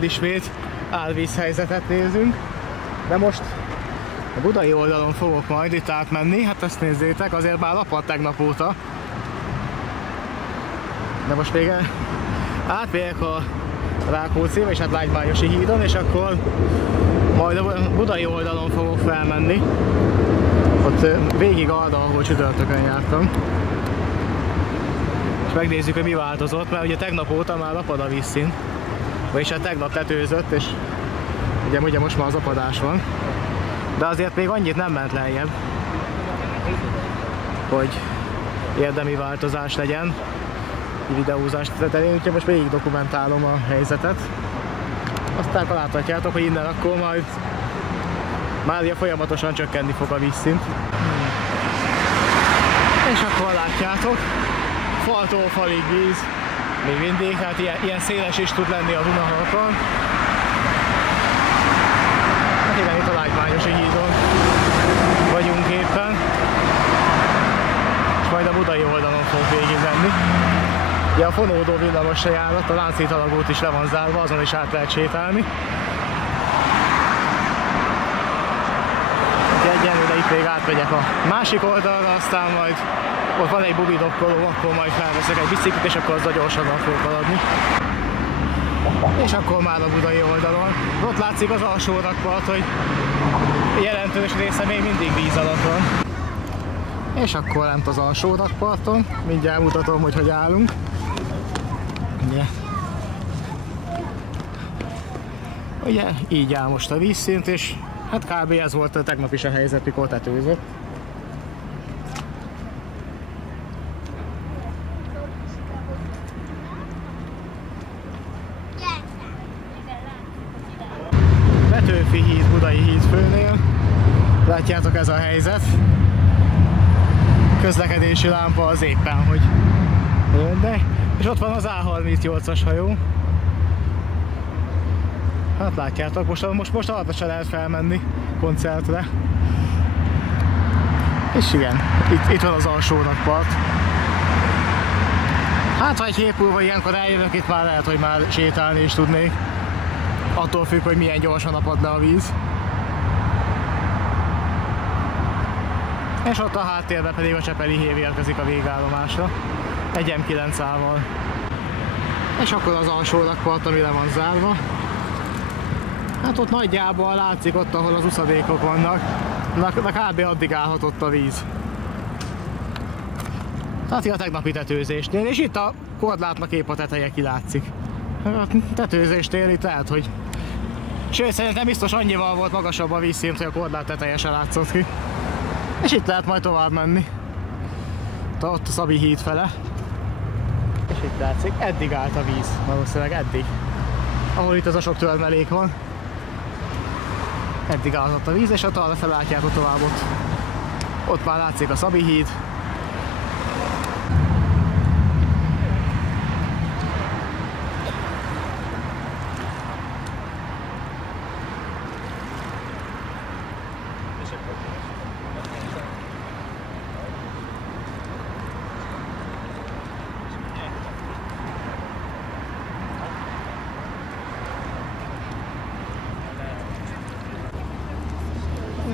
ahol ismét árvízhelyzetet nézünk. De most a budai oldalon fogok majd itt átmenni, hát ezt nézzétek, azért már lapadt tegnap óta. De most még átmegyek a Rákóczi, és hát Lágymányosi hídon, és akkor majd a budai oldalon fogok felmenni. Ott végig arra, ahol csütörtökön jártam. És megnézzük, hogy mi változott, mert ugye tegnap óta már lapad a vízszint. Vagyis hát tegnap tetőzött, és ugye most már az apadás van. De azért még annyit nem ment lejjebb, hogy érdemi változás legyen videózás terén, úgyhogy most végig dokumentálom a helyzetet. Aztán láthatjátok, hogy innen akkor majd már ugye folyamatosan csökkenni fog a vízszint. És akkor látjátok, faltól falig víz, még mindig, hát ilyen széles is tud lenni a Dunahalkon. Hát igen, itt a Lágymányosi hídon vagyunk éppen, és majd a budai oldalon fog végigmenni. Ugye a fonódó villamos se járat, a Lánchíd alagút is le van zárva, azon is át lehet sétálni. Egyenlőre itt még átmegyek a másik oldalra, aztán majd ott van egy bubidokkoló, akkor majd felveszek egy biciklit, és akkor azzal gyorsabban fogok haladni. És akkor már a budai oldalon. Ott látszik az alsó rakpart, hogy jelentős része még mindig víz alatt van. És akkor lent az alsó rakparton, mindjárt mutatom, hogy állunk. Ugye így áll most a vízszint, és hát kb. Ez volt a tegnap is a helyzet, mikor tetőzött. Petőfi híd, Budai hídfőnél. Látjátok, ez a helyzet. Közlekedési lámpa az éppen, hogy jön, de és ott van az A38-as hajó. Hát látjátok, most arra se lehet felmenni koncertre. És igen, itt van az alsó rakpart. Hát ha egy hét múlva ilyenkor eljövök, itt már lehet, hogy már sétálni is tudnék. Attól függ, hogy milyen gyorsan apad le a víz. És ott a háttérben pedig a Csepeli hév érkezik a végállomásra. Egy M9-ával. És akkor az alsó rakpart, ami le van zárva. Hát ott nagyjából látszik, ott ahol az uszadékok vannak, de kb. Addig állhatott a víz. Hát a tegnapi tetőzésnél, és itt a korlátnak épp a teteje kilátszik. A tetőzésnél itt lehet, hogy... Sőt, szerintem biztos annyival volt magasabb a vízszint, hogy a korlát teteje se látszott ki. És itt lehet majd tovább menni. Ott a Szabi híd fele. És itt látszik, eddig állt a víz, valószínűleg eddig. Ahol itt az a sok törmelék van. Eddig állott a víz, és ott arra fel látjátok tovább ott már látszik a Szabi híd.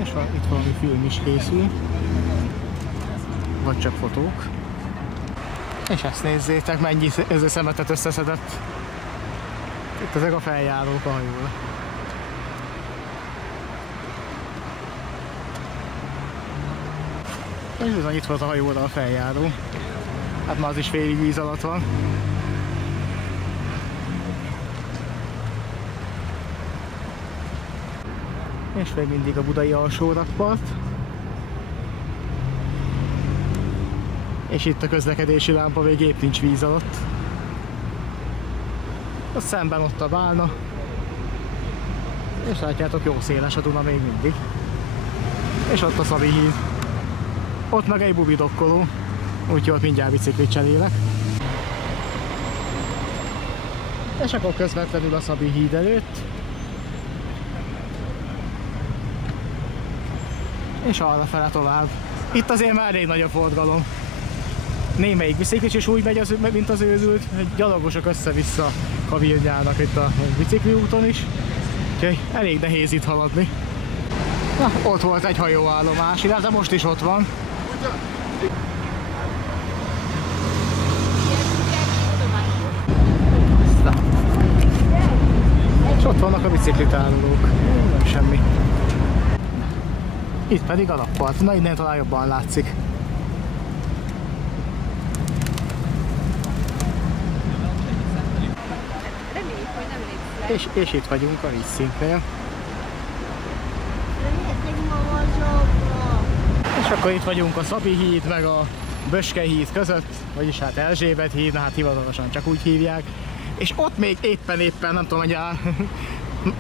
És itt valami film is készül, vagy csak fotók. És ezt nézzétek, mennyi szemetet összeszedett. Itt ezek a feljárók a hajóra. És bizony itt volt a hajóra a feljáró. Hát már az is félig víz alatt van. És még mindig a budai alsó rakpart. És itt a közlekedési lámpa még épp nincs víz alatt. A szemben ott a Bálna. És látjátok, jó széles a Duna még mindig. És ott a Szabi híd. Ott meg egy bubidokkoló, úgyhogy ott mindjárt biciklit cserélek. És akkor közvetlenül a Szabi híd előtt. És arrafele tovább. Itt azért már elég nagy a forgalom. Némelyik biciklis is úgy megy, mint az őrült, hogy gyalogosok össze-vissza kavirnyálnak itt a bicikliúton is, úgyhogy elég nehéz itt haladni. Na, ott volt egy hajóállomás, illetve most is ott van. És ott vannak a biciklitárolók, nem semmi. Itt pedig a lappart, na innen talán jobban látszik. És itt vagyunk a vízszintnél. És akkor itt vagyunk a Szabi híd meg a Böske híd között, vagyis hát Erzsébet híd, hát hivatalosan csak úgy hívják. És ott még éppen nem tudom, hogy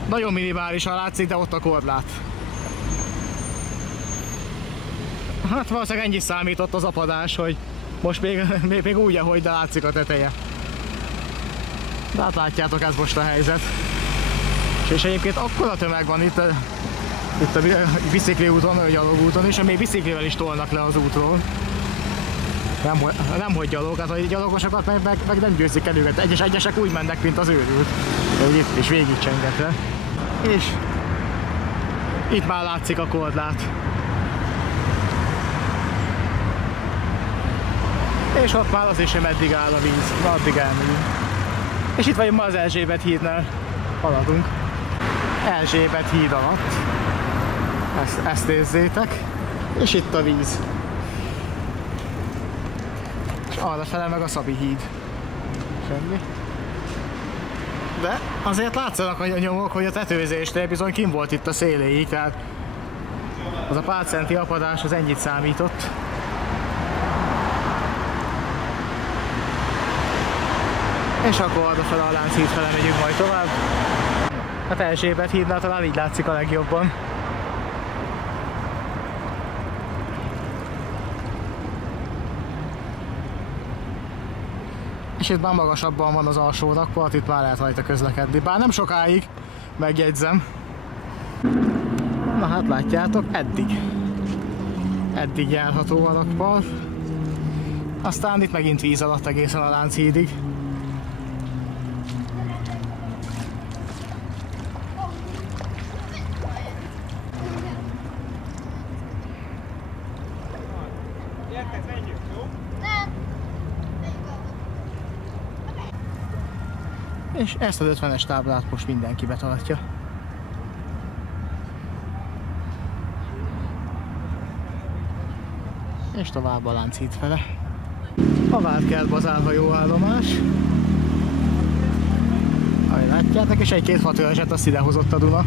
nagyon minimálisan látszik, de ott a korlát. Hát valószínűleg ennyi számított az apadás, hogy most még úgy, ahogy, de látszik a teteje. De hát látjátok, ez most a helyzet. És egyébként akkora tömeg van itt a bicikliúton, vagy gyalogúton is, még biciklivel is tolnak le az útról. Nem hogy gyalog, hát a gyalogosokat meg nem győzik el őket. Egyesek úgy mennek, mint az őrült. Hogy itt is végig csengetve. És itt már látszik a korlát. És ott már az is, hogy meddig áll a víz. Na, addig elmegyünk. És itt vagyunk ma az Erzsébet hídnál. Haladunk. Erzsébet híd alatt. Ezt nézzétek. És itt a víz. És arrafele meg a Szabi híd. Semmi. De azért látszanak a nyomok, hogy a tetőzésnél bizony kim volt itt a széléig, tehát az a pár centi apadás az ennyit számított. És akkor arrafele a Lánchíd fele megyünk majd tovább. Hát Erzsébet hídnál talán így látszik a legjobban. És itt már magasabban van az alsó rakpart, itt már lehet rajta közlekedni. Bár nem sokáig, megjegyzem. Na hát látjátok, eddig járható a rakpart. Aztán itt megint víz alatt egészen a Lánchídig. És ezt az 50-es táblát most mindenki betartja. És tovább a Lánchíd fele. A Várkert bazárhajóállomás. Ahogy látjátok, és egy-két fatörzset azt idehozott a Duna.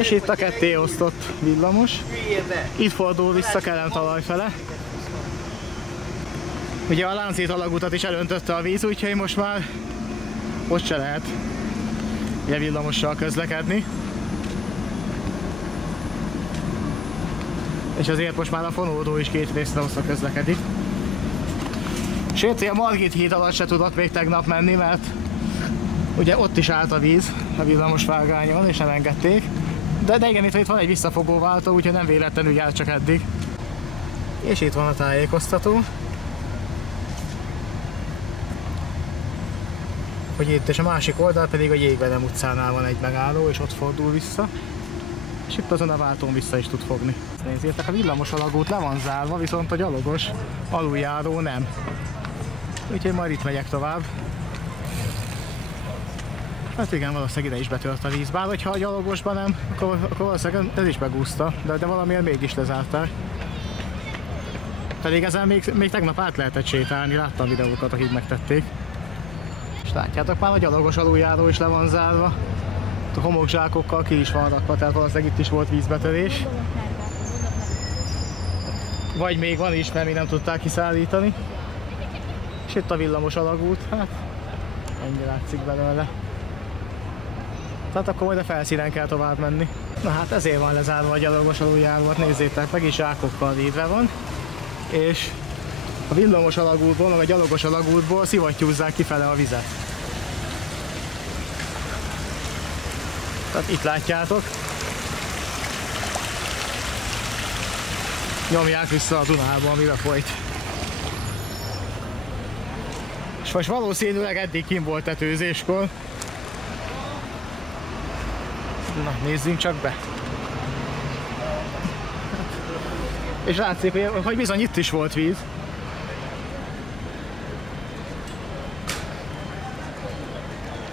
És itt a ketté osztott villamos. Itt fordul vissza Kelentalaj fele. Ugye a Lánchíd alagutat is elöntötte a víz, úgyhogy most már ott se lehet ugye villamossal közlekedni. És azért most már a fonódó is két részre osztva közlekedik. Sőt, a Margit híd alatt se tudott még tegnap menni, mert ugye ott is állt a víz a villamos vágányon, és nem engedték. De igen, itt van egy visszafogó váltó, úgyhogy nem véletlenül jár csak eddig. És itt van a tájékoztató. Hogy itt és a másik oldal pedig a Jégvedem utcánál van egy megálló, és ott fordul vissza. És itt azon a váltón vissza is tud fogni. Nézzétek, a villamos alagút le van zárva, viszont a gyalogos aluljáró nem. Úgyhogy majd itt megyek tovább. Hát igen, valószínűleg ide is betört a víz. Bár hogyha a gyalogosban nem, akkor valószínűleg ez is megúszta, de valamiért mégis lezárták. Pedig ezen még tegnap át lehetett sétálni, láttam videókat, akik megtették. És látjátok már, a gyalogos aluljáró is le van zárva. A homokzsákokkal ki is van rakva, tehát valószínűleg itt is volt vízbetörés. Vagy még van is, mert még nem tudták kiszállítani. És itt a villamos alagút, hát ennyi látszik belőle. Tehát akkor majd a felszínen kell tovább menni. Na hát ezért van lezárva a gyalogos aluljáró, nézzétek meg, is zsákokkal védve van. És a villamos alagútból, meg a gyalogos alagútból szivattyúzzák kifele a vizet. Tehát itt látjátok. nyomják vissza a Dunába, amibe folyt. És most valószínűleg eddig kint volt tetőzéskor. Na, nézzünk csak be. És látszik, hogy bizony itt is volt víz.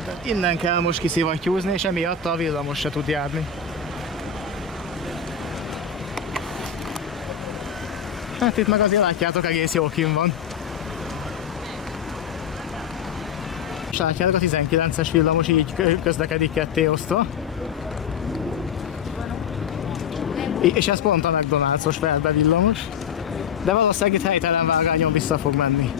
Tehát innen kell most kiszivattyúzni, és emiatt a villamos se tud járni. Hát itt meg azért látjátok, egész jól kint van. És látjátok, a 19-es villamos így közlekedik ketté osztva. És ez pont a McDonald's-os Felbe villamos. De valószínűleg itt helytelen vágányon vissza fog menni.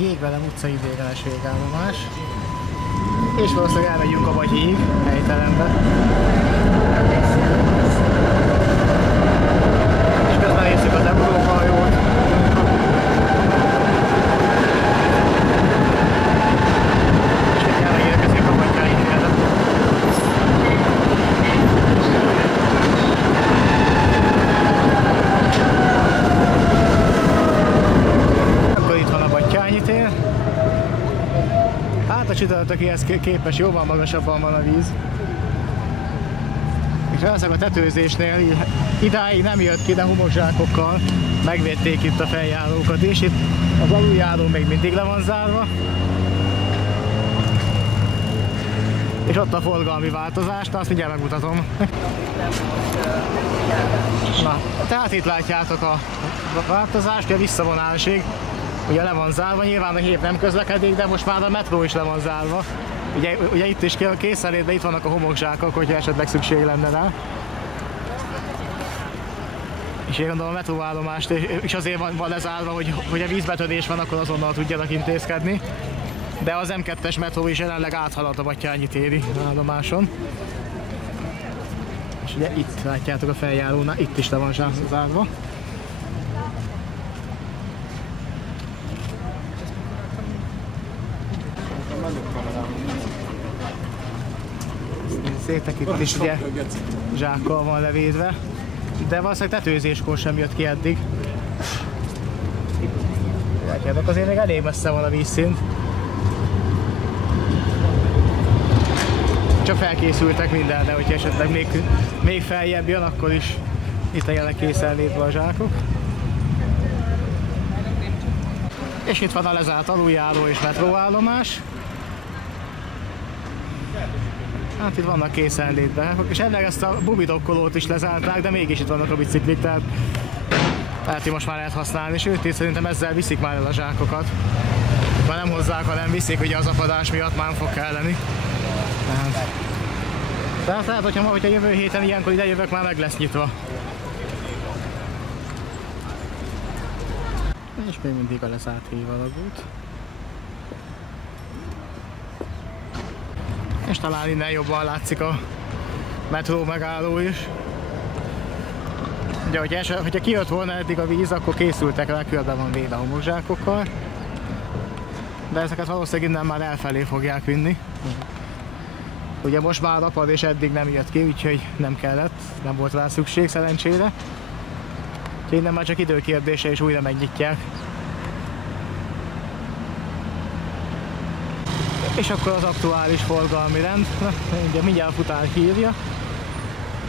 Jégvelem utca idéglenes végállomás. És valószínűleg elmegyünk a Bagyig helytelenbe. És közben nézzük az Európa-hajót. És mindjárt megérkezünk a Bagykáig-térre. Hát a csütörtökihez képest jóval magasabban van a víz. És valószínűleg a tetőzésnél idáig nem jött ki, de homokzsákokkal megvédték itt a feljárókat is. Itt az aluljáró még mindig le van zárva. És ott a forgalmi változás, azt mindjárt megmutatom. Na, tehát itt látjátok a változást, a visszavonásig. Ugye le van zárva, nyilván a hív nem közlekedik, de most már a metró is le van zárva. Ugye itt is készenlétben itt vannak a homokzsákok, hogyha esetleg szükség lenne rá. És én gondolom a metróállomást is azért van lezárva, hogy a vízbetörés van, akkor azonnal tudjanak intézkedni. De az M2-es metró is jelenleg áthalad a Batthyány téri állomáson. És ugye itt látjátok a feljárónál, itt is le van zárva. Nézzétek, itt is ugye zsákkal van levédve, de valószínűleg tetőzéskor sem jött ki eddig. Látjátok, azért még elég messze van a vízszint. Csak felkészültek mindenre, hogyha esetleg még feljebb jön, akkor is itt legyenek készenlétve a zsákok. És itt van a lezárt aluljáró és metróállomás. Hát itt vannak készenlétben, és ennek ezt a bubidokkolót is lezárták, de mégis itt vannak a biciklik, tehát lehet, most már lehet használni, sőt, itt szerintem ezzel viszik már el a zsákokat. Már nem hozzák, ha nem viszik, ugye az apadás miatt már nem fog kelleni. Tehát lehet, hogyha jövő héten ilyenkor ide jövök, már meg lesz nyitva. És még mindig a lezárt hévalagút. És talán innen jobban látszik a metró megálló is. Ugye, hogyha kijött volna eddig a víz, akkor készültek rá, körbe van véve homokzsákokkal. De ezeket valószínűleg innen már elfelé fogják vinni. Ugye most már apad és eddig nem jött ki, úgyhogy nem kellett, nem volt rá szükség szerencsére. Úgyhogy innen már csak időkérdése és újra megnyitják. És akkor az aktuális forgalmi rend, ugye mindjárt futár hírja.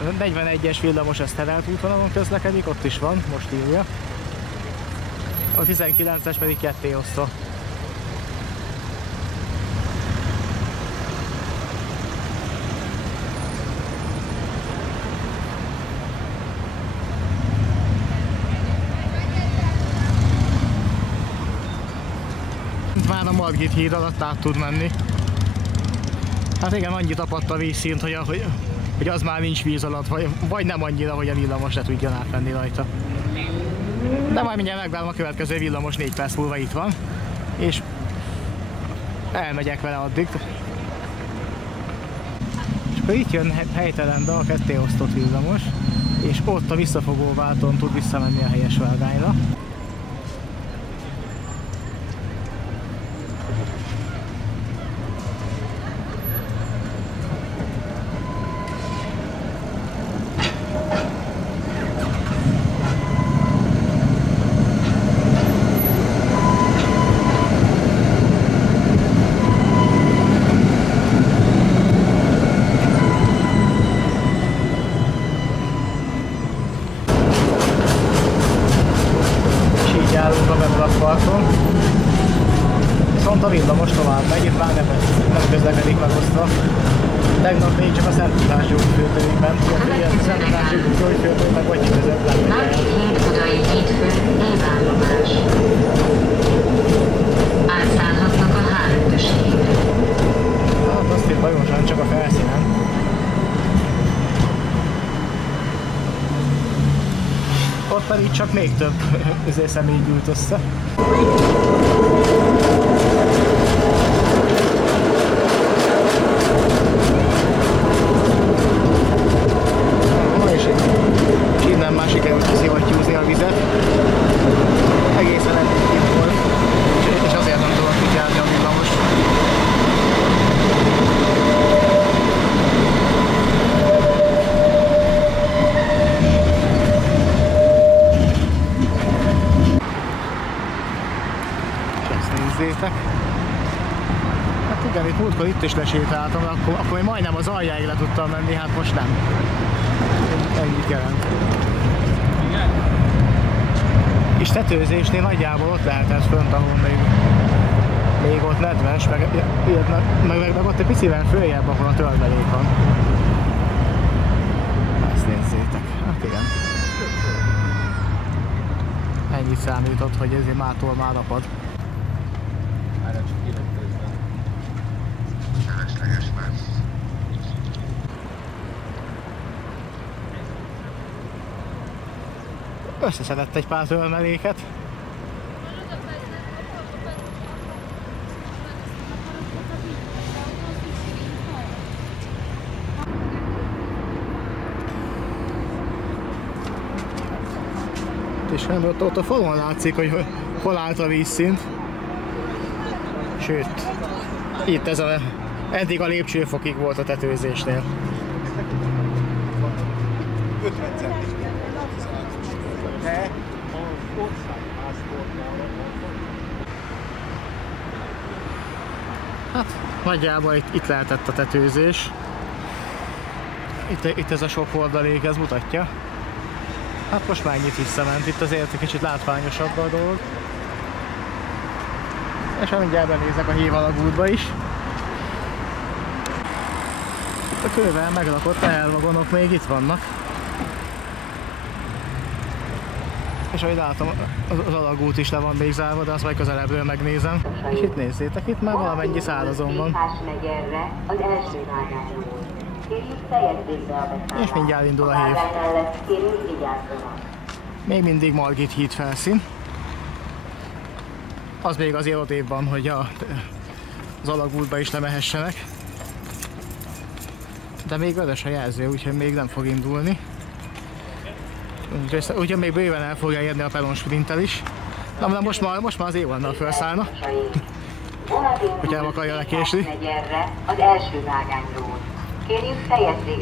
A 41-es villamos ez terelt útvonalon közlekedik, ott is van, most írja. A 19-es pedig ketté osztva. simán a Margit híd alatt át tud menni. Hát igen, annyit apadt a vízszint, hogy az már nincs víz alatt, vagy nem annyira, hogy a villamos le tudjon átmenni rajta. De majd mindjárt megvárom a következő villamos, 4 perc múlva itt van, és elmegyek vele addig. És akkor itt jön helytelen, de a ketté osztott villamos, és ott a visszafogóváltón tud visszamenni a helyes vágányra. Viszont a villamos tovább megy, itt már nem közlekedik megosztva. Tegnap még csak a Szent Miklósi útfőtőig ment, a Szent Miklósi útfőtőig meg vagy között lenni. Margit híd Budai hídfő névállomás. Átszállhatnak a 3-ös hídre. Hát azt itt bajosan csak a felszínen. Ott pedig csak még több személy gyűlt össze. És innen már sikerült kiszivattyúzni a vizet. Egészen eddig itt volt, és azért nem tudok figyelni a villamos. Nézzétek! Hát igen, itt múltkor itt is lesétáltam, akkor még majdnem az aljáig le tudtam menni, hát most nem. Ennyit jelent. És tetőzésnél nagyjából ott lehetett fönt, ahol még ott nedves, meg ott egy picivel följebb, ahol a töltelék van. Ezt nézzétek, hát igen. Ennyit számított, hogy ezért mától már napad. Összeszedett egy pár tölmeléket. És ott a falon látszik, hogy hol állt a vízszint. Sőt, itt eddig a lépcsőfokig volt a tetőzésnél. 50 centis. De hát nagyjából itt lehetett a tetőzés. Itt ez a sok oldalék, ez mutatja. Hát most már ennyit visszament, itt azért egy kicsit látványosabb a dolog. És mindjárt benézek a Hévalagútba is. Itt a kővel megrakott tehervagonok még itt vannak. És ahogy látom, az alagút is le van még zárva, de azt majd közelebbről megnézem. És itt nézzétek, itt már valamennyi szárazon van. És mindjárt indul a hév. Még mindig Margit híd felszín. Az még azért odébb van, hogy az alagútba is lemehessenek. De még vörös a jelző, úgyhogy még nem fog indulni. Úgyhogy még bőven el fogja érni a Pelon Sprinttel is. Na most már az évannal felszállna. Hogyha nem akarja lekésni.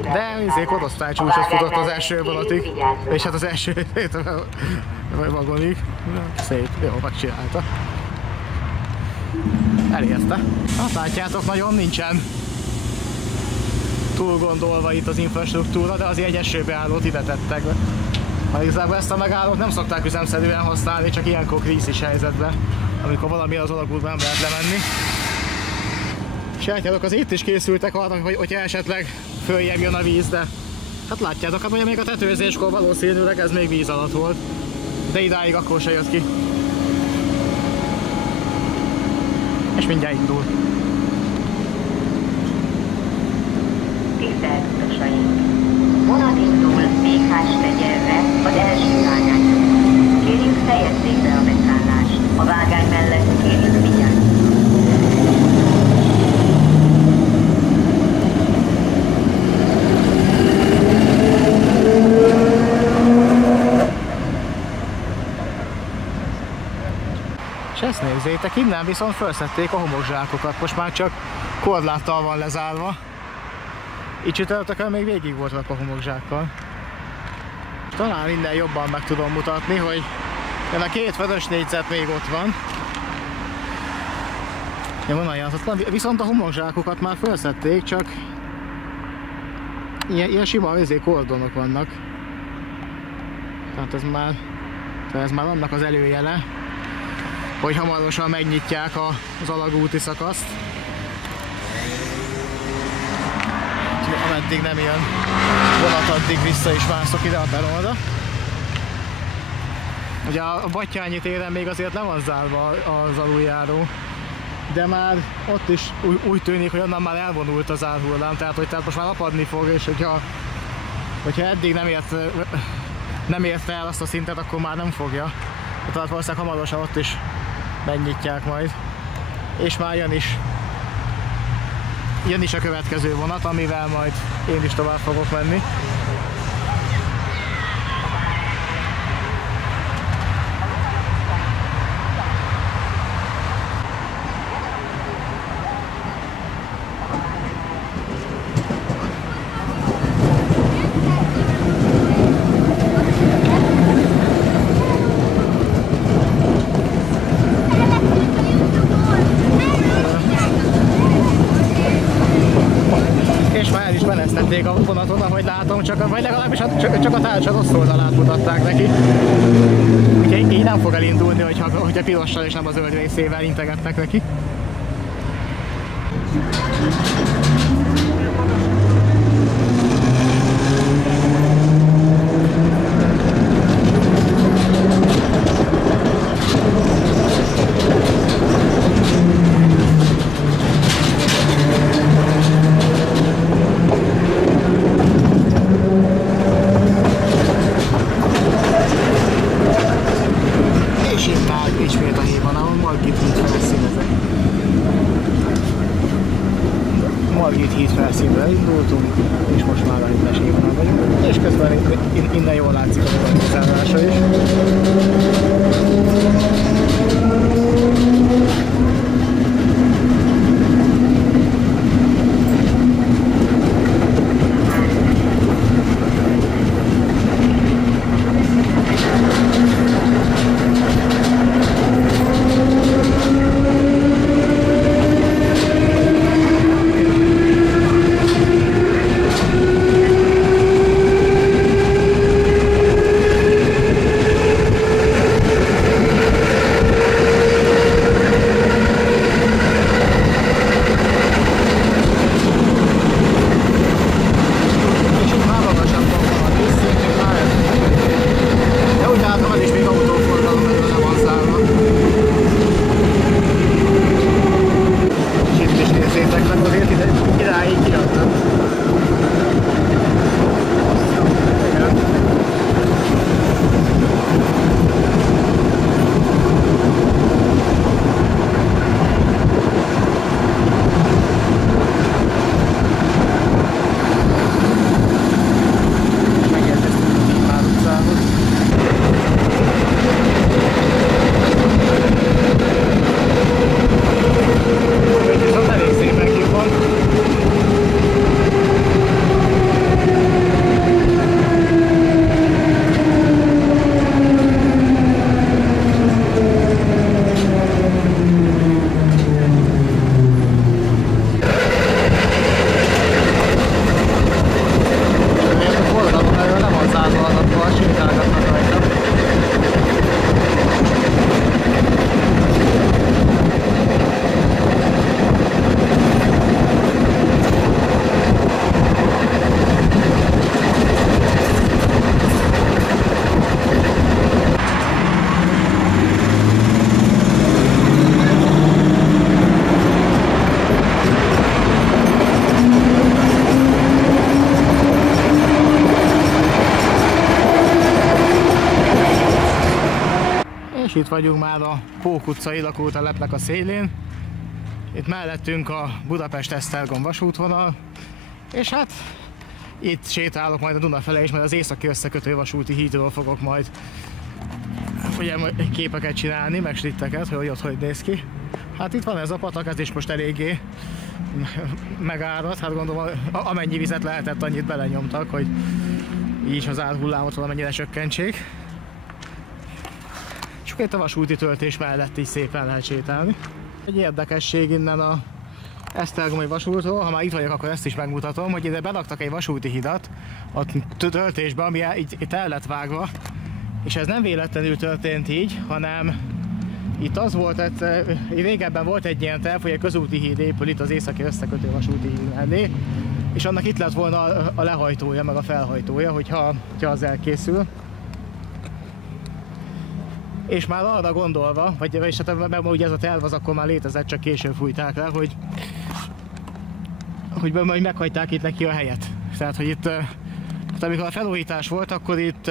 De nézzék, korosztálycsúcsot futott az első vonatig. És hát az első vagonig. Szép, jó, megcsinálta. Elérte. Hát látjátok, nagyon nincsen túl gondolva itt az infrastruktúra, de azért egy esőbeállót ide tettek be. Igazából ezt a megállót nem szokták üzemszerűen használni, csak ilyenkor krízis helyzetben, amikor valami az alagútban nem lehet lemenni. Sejtjátok, az itt is készültek arra, hogy esetleg följebb jön a víz, de hát látjátok, hogy még a tetőzéskor valószínűleg ez még víz alatt volt, de idáig akkor se jött ki. És mindjárt indul. Tisztelt utasaink! Vonat indul Békás-megyerre az első vágány. Kérjük fejezzék be a beszállást. A vágány mellett kérjük vigyázni. És ezt nézzétek, innen viszont felszették a homokzsákokat, most már csak korláttal van lezárva. Így csütörtökön még végig voltak a homokzsákkal. Talán innen jobban meg tudom mutatni, hogy a két vörös négyzet még ott van. Ja, vonaljázatot. Viszont a homokzsákokat már felszették, csak ilyen sima kordonok vannak. Tehát ez már annak az előjele, hogy hamarosan megnyitják az alagúti szakaszt. Ameddig nem jön vonat, addig vissza is mászok ide a peronra. Ugye a Battyányi téren még azért le van zárva az aluljáró, de már ott is úgy tűnik, hogy onnan már elvonult az árhullám, tehát most már apadni fog, és hogyha eddig nem érte el azt a szintet, akkor már nem fogja. Tehát valószínűleg hamarosan ott is megnyitják majd. És már jön is a következő vonat, amivel majd én is tovább fogok menni. A vonaton, ahogy látom, vagy legalábbis csak a társa rossz oldalát mutatták neki. Úgyhogy így nem fog elindulni, hogyha pirossal és nem a zöld részével integetnek neki. Margit híd felszínről indultunk, és most már a 7-es évben vagyunk, és közben innen jól látszik a vonatszállása is. És itt vagyunk már a Pók utcai lakótelepnek a szélén. Itt mellettünk a Budapest-Esztergom vasútvonal, és hát itt sétálok majd a Duna fele, és majd az északi összekötő vasúti hídról fogok majd ugye képeket csinálni, meg slitteket, hogy ott hogy néz ki. Hát itt van ez a patak, ez is most eléggé megárad, hát gondolom amennyi vizet lehetett, annyit belenyomtak, hogy így az árhullámot valamennyire csökkentsék. És itt a vasúti töltés mellett is szépen lehet sétálni. Egy érdekesség innen a esztergomi vasútról, ha már itt vagyok, akkor ezt is megmutatom, hogy ide beraktak egy vasúti hidat a töltésbe, ami itt el lett vágva, és ez nem véletlenül történt így, hanem itt az volt, régebben volt egy ilyen terv, hogy egy közúti híd épül itt az északi összekötő vasúti híd mellé, és annak itt lett volna a lehajtója, meg a felhajtója, hogyha az elkészül. És már arra gondolva, és hát mert ugye ez a terv az akkor már létezett, csak később fújták le, hogy majd meghagyták itt neki a helyet. Tehát, hogy itt amikor a felújítás volt, akkor itt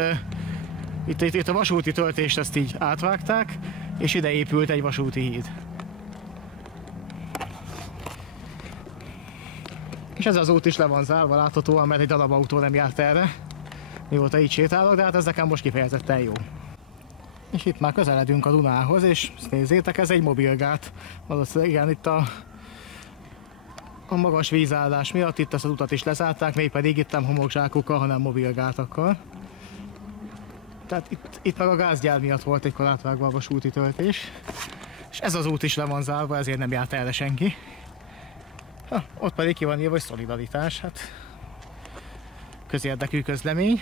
a vasúti töltést ezt így átvágták, és ide épült egy vasúti híd. És ez az út is le van zárva láthatóan, mert egy darab autó nem járt erre, mióta így sétálok, de hát ez nekem most kifejezetten jó. És itt már közeledünk a Dunához, és nézzétek, ez egy mobilgát. Valószínűleg igen, itt a magas vízállás miatt itt ezt az utat is lezárták, mégpedig itt nem homokzsákokkal, hanem mobilgátakkal. Tehát itt meg a gázgyár miatt volt egykor átvágva a vasúti töltés. És ez az út is le van zárva, ezért nem járt erre senki. Ott pedig ki van írva, hogy szolidaritás, hát közérdekű közlemény.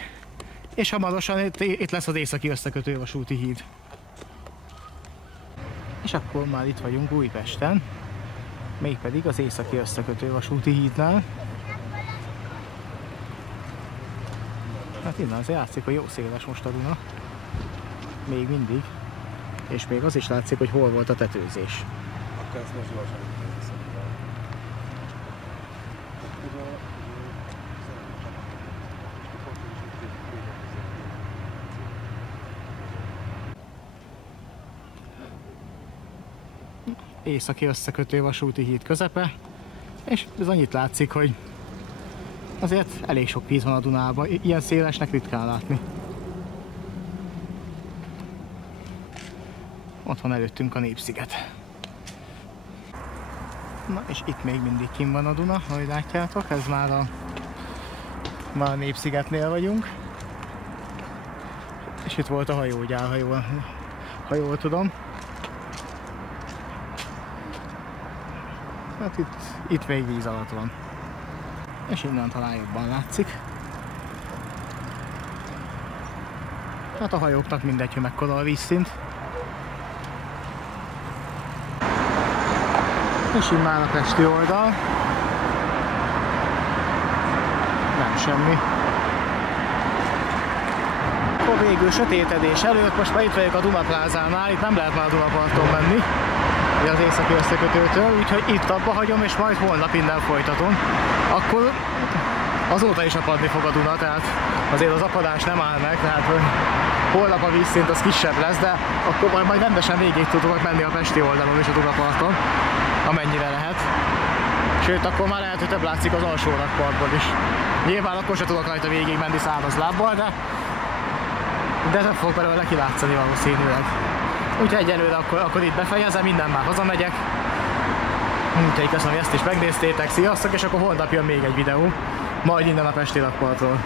És hamarosan itt lesz az északi összekötő vasúti híd. És akkor már itt vagyunk Újpesten, mégpedig az északi összekötő vasúti hídnál. Hát innen azért látszik, hogy jó széles most a Duna. Még mindig. És még az is látszik, hogy hol volt a tetőzés. Akkor ezt most gyorsan északi összekötő vasúti híd közepe, és bizony itt látszik, hogy azért elég sok víz van a Dunában, ilyen szélesnek ritkán látni. Ott van előttünk a Népsziget. Na és itt még mindig kint van a Duna, ahogy látjátok, ez már a Népszigetnél vagyunk. És itt volt a hajógyár, ha jól tudom. Hát itt még víz alatt van. És innen talán jobban látszik. Hát a hajóknak mindegy, hogy mekkora a vízszint. És innen a pesti oldal. Nem semmi. Akkor végül sötétedés előtt, most már itt vagyok a Dunaplázánál, itt nem lehet már a Dunaparton menni, az északi összekötőtől, úgyhogy itt abba hagyom, és majd holnap innen folytatom. Akkor azóta is apadni fog a Duna, tehát azért az apadás nem áll meg, tehát holnap a vízszint az kisebb lesz, de akkor majd rendesen végig tudok menni a pesti oldalon és a Dunaparton, amennyire lehet. Sőt, akkor már lehet, hogy több látszik az alsó rakpartból is. Nyilván akkor sem tudok rajta végig menni száraz lábbal, de nem fog belőle kilátszani valószínűleg. Úgyhogy egyelőre akkor itt befejezem, innen már hazamegyek. Úgyhogy köszönöm, hogy ezt is megnéztétek, sziasztok, és akkor holnap jön még egy videó, majd innen a pesti rakpartról.